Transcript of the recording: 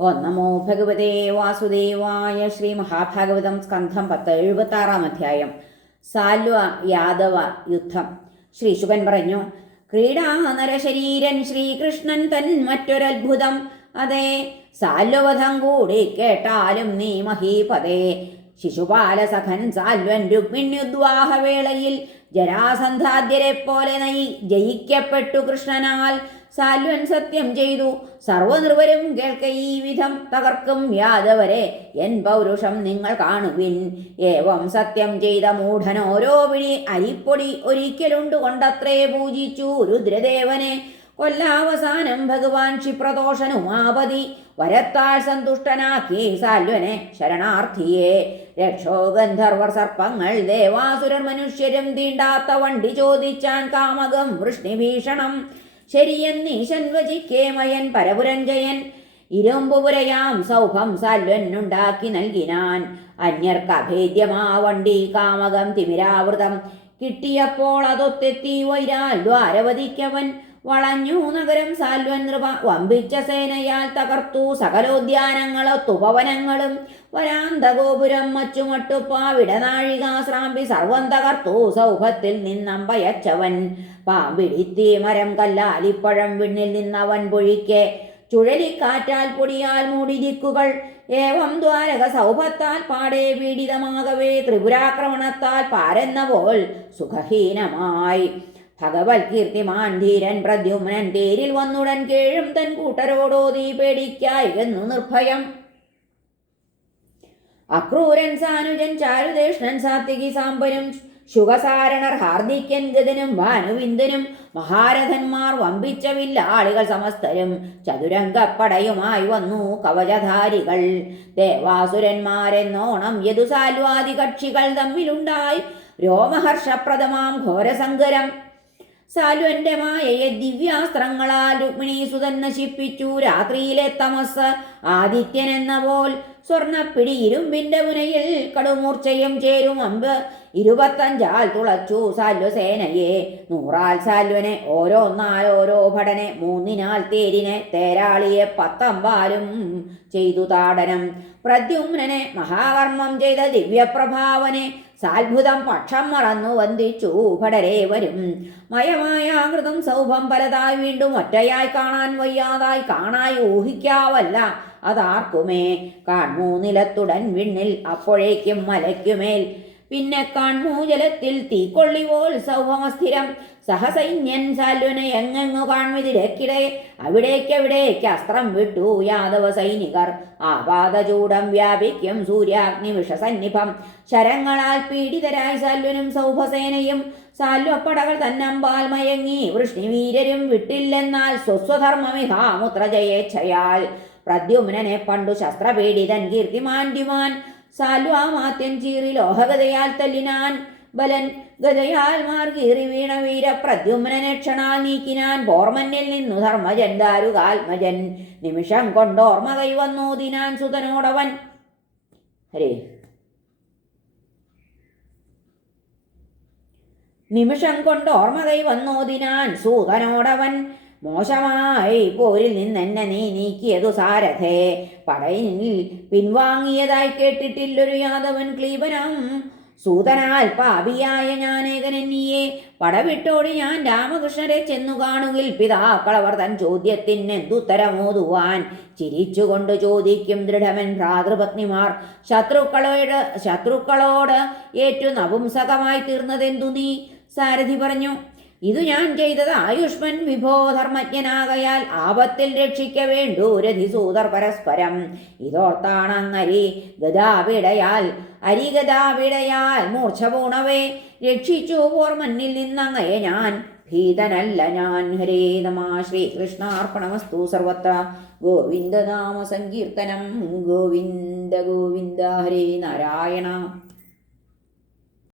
ഓ നമോ ഭഗവതേ വാസുദേവായ ശ്രീ മഹാഭാഗവതം സ്കന്ധം പത്ത് എഴുപത്തി ആറാം അധ്യായം. സാൽവ യാദവ യുദ്ധം. ശ്രീ ശുഭൻ പറഞ്ഞു ക്രീഡാനരശരീരൻ ശ്രീകൃഷ്ണൻ തൻ മറ്റൊരത്ഭുതം. അതെ സാൽവധം കൂടി കേട്ടാലും നീ മഹീപതേ. ശിശുപാല സഖൻ സാൽവൻ രുക്മിണ്യുദ്വാഹവേളയിൽ ജരാസന്ധാദ്യരെ പോലെ നയി ജയിക്കപ്പെട്ടു കൃഷ്ണനാൽ. സാൽവൻ സത്യം ചെയ്തു. സർവനിർവരും കേൾക്ക ഈ വിധം തകർക്കും യാദവരെ എൻ പൗരുഷം നിങ്ങൾ കാണുവിൻ. ഏവം സത്യം ചെയ്ത മൂഢൻ ഓരോ പിടി അരിപ്പൊടി ഒരിക്കലുണ്ട് കൊണ്ടത്രേ പൂജിച്ചു രുദ്രദേവനെ. കൊല്ലാവസാനം ഭഗവാൻ ക്ഷിപ്രദോഷനുമാപതി വരത്താൽ സന്തുഷ്ടനാക്കി സാൽവനെ ശരണാർത്ഥിയെ. രക്ഷോ ഗന്ധർവർ സർപ്പങ്ങൾ ദേവാസുരൻ മനുഷ്യരും തീണ്ടാത്ത വണ്ടി ചോദിച്ചാൻ കാമകം വൃഷ്ണിഭീഷണം. ശരിയെന്നീശൻ വചിക്കേമയൻ പരപുരഞ്ജയൻ. ഇരുമ്പുപുരയാം സൗഭം സാൽവനുണ്ടാക്കി നൽകിനാൻ. അന്യർക്ക് അഭേദ്യമാവണ്ടി കാമകം തിമിരാവൃതം. കിട്ടിയപ്പോൾ അതൊത്തെത്തി വൈരാൽ ദ്വാരവതിക്കവൻ വളഞ്ഞു നഗരം സാൽവൻ നൃപ വമ്പിച്ച സേനയാൽ തകർത്തു സകലോദ്യാനങ്ങളൊത്തുപവനങ്ങളും. വരാന്തഗോപുരം മച്ചുമട്ടുപ്പാവിടനാഴിക ശ്രാമ്പി സർവം തകർത്തു സൗഭത്തിൽ നിന്നമ്പയച്ചവൻ. പാമ്പിടിത്തി മരം കല്ലാലിപ്പഴം വിണ്ണിൽ നിന്നവൻ പൊഴിക്കെ ചുഴലിക്കാറ്റാൽ പൊടിയാൽ മൂടി ദിക്കുകൾ. ഏവം ദ്വാരക സൗഭത്താൽ പാടെ പീഡിതമാകവേ ത്രിപുരാക്രമണത്താൽ പാരെന്ന പോൽ സുഖഹീനമായി. ഭഗവത് കീർത്തിമാൻ ധീരൻ പ്രദ്യുമ്നൻ തേരിൽ വന്നുടൻ കേഴും തൻ കൂട്ടരോടോ തീ പേടിക്കായിരുന്നു നിർഭയം. അക്രൂരൻ സാനുജൻ ചാരുദേഷ്ണൻ സാത്വികി സാമ്പനും ശുഖസാരണർ ഹാർദിക്യൻ ഗതനും ഭാനുവിന്ദനും മഹാരഥന്മാർ വമ്പിച്ച വില്ലാളികൾ സമസ്തരും ചതുരംഗപ്പടയുമായി വന്നു കവചധാരികൾ. ദേവാസുരന്മാരെന്നോണം യദുസാൽവാദി കക്ഷികൾ തമ്മിലുണ്ടായി രോമഹർഷപ്രദമാം ഘോരസങ്കരം. സാലുവന്റെ മായയെ ദിവ്യാസ്ത്രങ്ങളാൽ രുക്മിണി സുതൻ നശിപ്പിച്ചു. രാത്രിയിലെ തമസ് ആദിത്യൻ എന്ന പോൽ സ്വർണപ്പിടി ഇരുമ്പിന്റെ മുനയിൽ കടുമൂർച്ചയും ചേരും അമ്പ്. ഇരുപത്തഞ്ചാൽ തുളച്ചു സാല്വസേനയെ നൂറാൽ സാല്വനെ ഓരോന്നാൽ ഓരോ ഭടനെ മൂന്നിനാൽ തേരിനെ തേരാളിയെ പത്തമ്പാലും ചെയ്തു താടനം. പ്രദ്യുമ്നനെ മഹാകർമ്മം ചെയ്ത ദിവ്യപ്രഭാവനെ സാത്ഭുതം പക്ഷം മറന്നു വന്ദിച്ചു ഭടരെ വരും മയമായാകൃതം സൗഭം പലതായി വീണ്ടും ഒറ്റയായി കാണാൻ വയ്യാതായി കാണായി ഊഹിക്കാവല്ല അതാർക്കുമേ. കാൺമൂ നിലത്തുടൻ വിണ്ണിൽ അപ്പോഴേക്കും മലയ്ക്കുമേൽ പിന്നെ കാൺമൂജലത്തിൽ തീക്കൊള്ളിവോൽ സൗഭമസ്ഥിരം സഹസൈന്യൻ സാല്വനെ എങ്ങെങ്ങു കാൺവിതിരക്കിടെ അവിടേക്കവിടേക്ക് അസ്ത്രം വിട്ടു യാദവ സൈനികർ. ആപാതചൂടം വ്യാപിക്കും സൂര്യാഗ്നി വിഷസന്നിഭം ശരങ്ങളാൽ പീഡിതരായി സാല്വനും സൗഭസേനയും. സാൽവപ്പടകൾ തന്നമ്പാൽ മയങ്ങി വൃഷ്ണിവീരരും വിട്ടില്ലെന്നാൽ സ്വസ്വധർമ്മമിഹാമുത്രജയേച്ഛയാൽ പ്രദ്യുമ്നനെ പണ്ടു ശസ്ത്രപീഡിതൻ കീർത്തിമാൻഡ്യുമാൻ സാൽവാമാത്യൻ ചീറി ലോഹഗതയാൽ തല്ലിനാൻ ബലൻ. ഗതയാൽ മാർഗീറി വീണ വീര പ്രദ്യുമ്നനെ ക്ഷണാൽ നീക്കിനാൻ ബോർമന്നിൽ നിന്നു ധർമ്മജൻ ദാരുകാത്മജൻ. നിമിഷം കൊണ്ടോർമ്മ കൈവന്നോതിനാൻ സുതനോടവൻ. ഹരേ. നിമിഷം കൊണ്ട് ഓർമ്മ കൈ വന്നോതിനാൻ സൂതനോടവൻ. മോശമായി പോരിൽ നിന്നെന്നെ നീ നീക്കിയതു സാരഥേ. പടയിൽ പിൻവാങ്ങിയതായി കേട്ടിട്ടില്ലൊരു യാദവൻ ക്ലീപനം. സൂതനാൽ പാപിയായ ഞാനേകനെന്നിയെ പടവിട്ടോടി ഞാൻ രാമകൃഷ്ണരെ ചെന്നു കാണുകിൽ പിതാക്കളവർ തൻ ചോദ്യത്തിന് എന്തുത്തരമോതുവാൻ ചിരിച്ചുകൊണ്ട് ചോദിക്കും ദൃഢമൻ ഭ്രാതൃപത്നിമാർ ശത്രുക്കളോട് ശത്രുക്കളോട് ഏറ്റു നപുംസകമായി തീർന്നതെന്തു നീ? സാരഥി പറഞ്ഞു ഇതു ഞാൻ ചെയ്തത് ആയുഷ്മൻ വിഭോ ധർമ്മജ്ഞനാകയാൽ ആപത്തിൽ രക്ഷിക്ക വേണ്ടു രഥിസൂതർ പരസ്പരം. ഇതോർത്താണങ്ങരി ഗതാവിടയാൽ അരിഗതാവിടയാൽ മൂർച്ഛ പൂണവേ രക്ഷിച്ചു ഓർമ്മന്നിൽ നിന്നങ്ങയെ ഞാൻ ഭീതനല്ല ഞാൻ. ഹരേ നമ ശ്രീകൃഷ്ണാർപ്പണമസ്തു സർവത്ര. ഗോവിന്ദനാമ സങ്കീർത്തനം. ഗോവിന്ദ ഗോവിന്ദ ഹരേ നാരായണ.